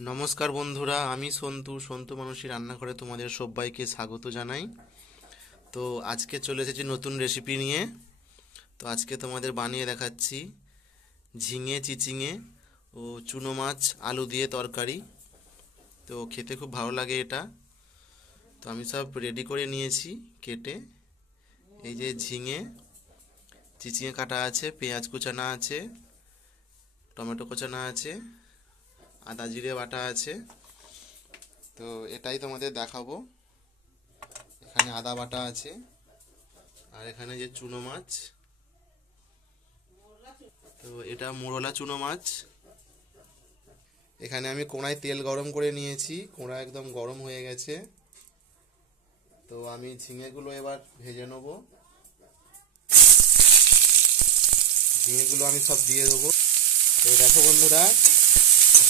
নমস্কার বন্ধুরা, আমি সন্তু মানুষই রান্নাঘরে তোমাদের সবাইকে স্বাগত জানাই। তো আজকে চলে এসেছি নতুন রেসিপি নিয়ে। তো আজকে তোমাদের বানিয়ে দেখাচ্ছি ঝিঙে চিচিঙে ও চুনো মাছ আলু দিয়ে তরকারি। তো খেতে খুব ভালো লাগে এটা। তো আমি সব রেডি করে নিয়েছি কেটে। এই যে ঝিঙে চিচিঙে কাটা আছে, পেঁয়াজ কুচানো আছে, টমেটো কুচানো আছে, আদা জিরে বাটা আছে। তো এটাই তোমাদের দেখাবো। এখানে আদা বাটা আছে, আর এখানে যে চুনো মাছ, তো এটা মোরলা চুনো মাছ। এখানে আমি কড়ায় তেল গরম করে নিয়েছি, কড়া একদম গরম হয়ে গেছে। তো আমি ঝিঙেগুলো এবার ভেজে নেব। ঝিঙেগুলো আমি সব দিয়ে দেবো। তো দেখো বন্ধুরা,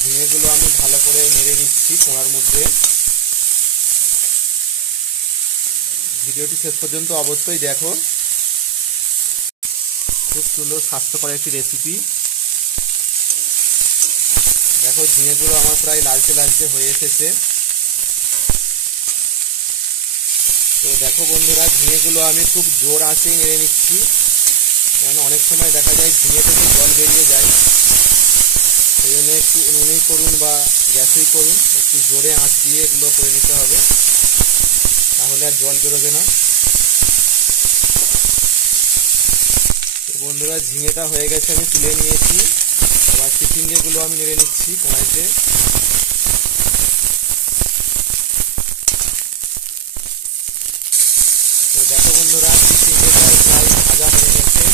ঝিঙেগুলো আমি ভালো করে নেড়ে নিচ্ছি কড়ার মধ্যে। ভিডিওটি শেষ পর্যন্ত অবশ্যই দেখো, খুব সুন্দর স্বাস্থ্যকর একটি রেসিপি। দেখো ঝিঙেগুলো আমার প্রায় লালচে লালচে হয়ে এসেছে। তো দেখো বন্ধুরা, ঝিঙেগুলো আমি খুব জোর আঁচে নেড়ে নিচ্ছি, কারণ অনেক সময় দেখা যায় ঝিঙে থেকে জল বেরিয়ে যায়। সেই জন্য একটু উনুনেই করুন বা গ্যাসেই করুন, একটু জোরে আঁচ দিয়ে এগুলো করে নিতে হবে, তাহলে আর জল বেরোবে না। তো বন্ধুরা, ঝিঙেটা হয়ে গেছে, আমি তুলে নিয়েছি। এবার চিচিঙ্গেগুলো আমি নেড়ে নিচ্ছি কড়াইতে। তো দেখো বন্ধুরা, চিচিঙ্গেটা প্রায় ভাজা হয়ে গেছে।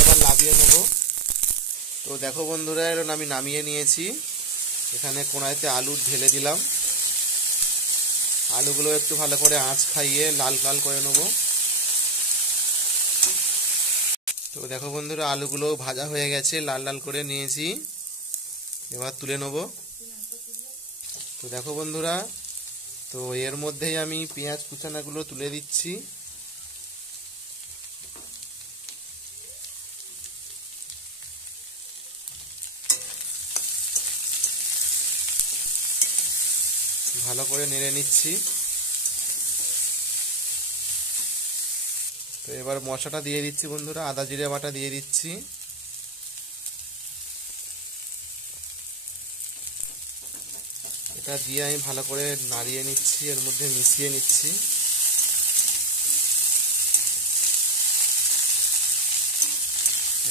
এবার নামিয়ে নেবো। তো দেখো বন্ধুরা, এখন আমি নামিয়ে নিয়েছি। এখানে কড়াইতে আলু ঢেলে দিলাম। আলুগুলো একটু ভালো করে আঁচ খাইয়ে লাল লাল করে নেবো। তো দেখো বন্ধুরা, আলুগুলো ভাজা হয়ে গেছে, লাল লাল করে নিয়েছি। এবার তুলে নেবো। তো দেখো বন্ধুরা, তো এর মধ্যেই আমি পেঁয়াজ কুচানাগুলো তুলে দিচ্ছি। ভালো করে নেড়ে নিচ্ছি। তো এবার মশলাটা দিয়ে দিচ্ছি বন্ধুরা, আদা জিরে বাটা দিয়ে দিচ্ছি। এটা দিয়ে আমি ভালো করে নাড়িয়ে নিচ্ছি, এর মধ্যে মিশিয়ে নিচ্ছি।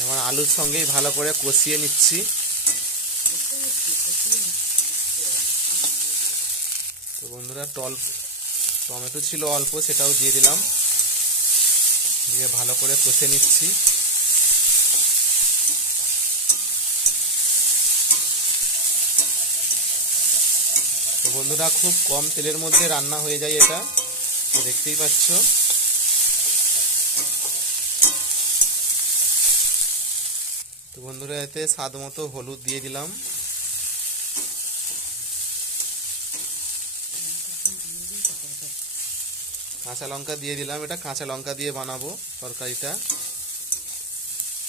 এবার আলুর সঙ্গেই ভালো করে কষিয়ে নিচ্ছি। তো বন্ধুরা, টমেটো ছিল অল্প, সেটাও দিয়ে দিলাম, দিয়ে ভালো করে কষে নিচ্ছি। তো বন্ধুরা, খুব কম তেলের মধ্যে রান্না হয়ে যায় এটা, তো দেখতেই পাচ্ছ। তো বন্ধুরা, এতে স্বাদ মতো হলুদ দিয়ে দিলাম। কাঁচা লঙ্কা দিয়ে দিলাম, এটা কাঁচা লঙ্কা দিয়ে বানাবো তরকারিটা।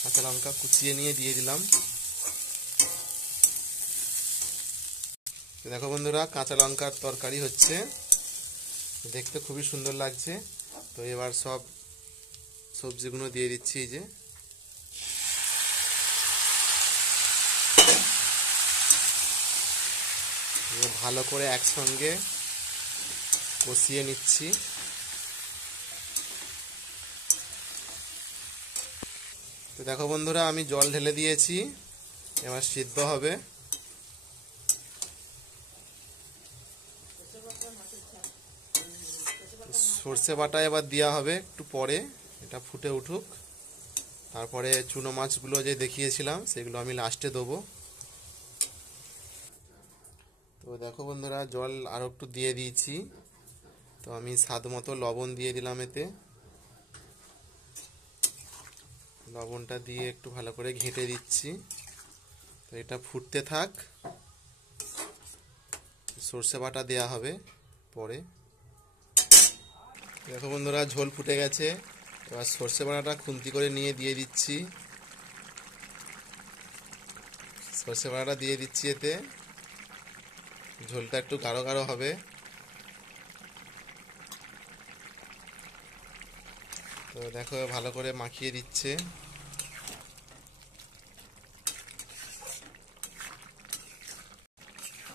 কাঁচা লঙ্কা কুচিয়ে নিয়ে দিয়ে দিলাম। দেখো বন্ধুরা, কাঁচা লঙ্কার তরকারি হচ্ছে, দেখতে খুবই সুন্দর লাগছে। তো এবার সব সবজিগুলো দিয়ে দিচ্ছি। এই যে ভালো করে একসঙ্গে কষিয়ে নিচ্ছি। তো দেখো বন্ধুরা, আমি জল ঢেলে দিয়েছি, এবার সিদ্ধ হবে। সর্ষে বাটা এবার দেওয়া হবে একটু পরে, এটা ফুটে উঠুক। তারপরে চুনো মাছগুলো যে দেখিয়েছিলাম সেগুলো আমি লাস্টে দেবো। তো দেখো বন্ধুরা, জল আরও একটু দিয়ে দিয়েছি। তো আমি স্বাদ মতো লবণ দিয়ে দিলাম এতে। লবণটা দিয়ে একটু ভালো করে ঘেঁটে দিচ্ছি। তো এটা ফুটতে থাক, সর্ষে বাটা দেওয়া হবে পরে। দেখো বন্ধুরা, ঝোল ফুটে গেছে। এবার সর্ষে বাটাটা খুন্তি করে নিয়ে দিয়ে দিচ্ছি। সর্ষে বাটাটা দিয়ে দিচ্ছি এতে, ঝোলটা একটু গাঢ় গাঢ় হবে। তো দেখো ভালো করে মাখিয়ে দিচ্ছে।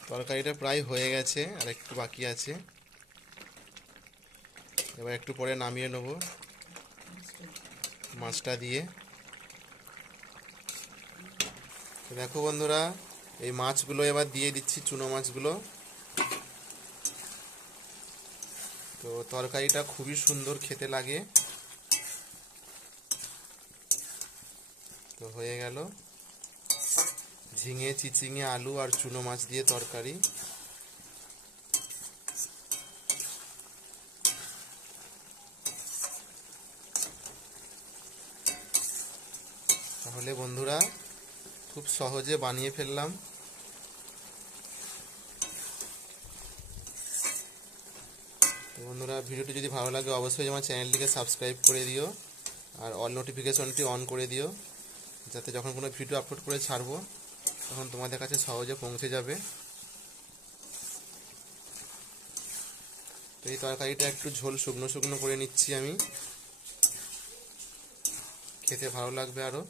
তরকারিটা প্রায় হয়ে গেছে, আর একটু বাকি আছে। এবার একটু পরে নামিয়ে নেব মাছটা দিয়ে। তো দেখো বন্ধুরা, এই মাছগুলো এবার দিয়ে দিচ্ছি, চুনো মাছগুলো। তো তরকারিটা খুবই সুন্দর খেতে লাগে। তো হয়ে গেল ঝিঙে, চিচিঙে, আলু আর চুনো মাছ দিয়ে তরকারি। তাহলে বন্ধুরা খুব সহজে বানিয়ে ফেললাম। তো বন্ধুরা, ভিডিওটি যদি ভালো লাগে অবশ্যই আমার চ্যানেলটিকে সাবস্ক্রাইব করে দিও, আর অল নোটিফিকেশনটি অন করে দিও, যাতে যখন কোনো ভিডিও আপলোড করে ছাড়বো তখন তোমাদের কাছে সহজে পৌঁছে যাবে। তো এই তরকারিটা একটু ঝোল শুকনো শুকনো করে নিচ্ছি আমি, খেতে ভালো লাগবে আরও।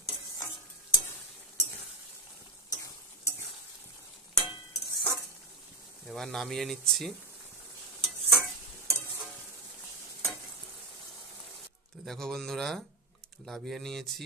এবার নামিয়ে নিচ্ছি। তো দেখো বন্ধুরা, নামিয়ে নিয়েছি।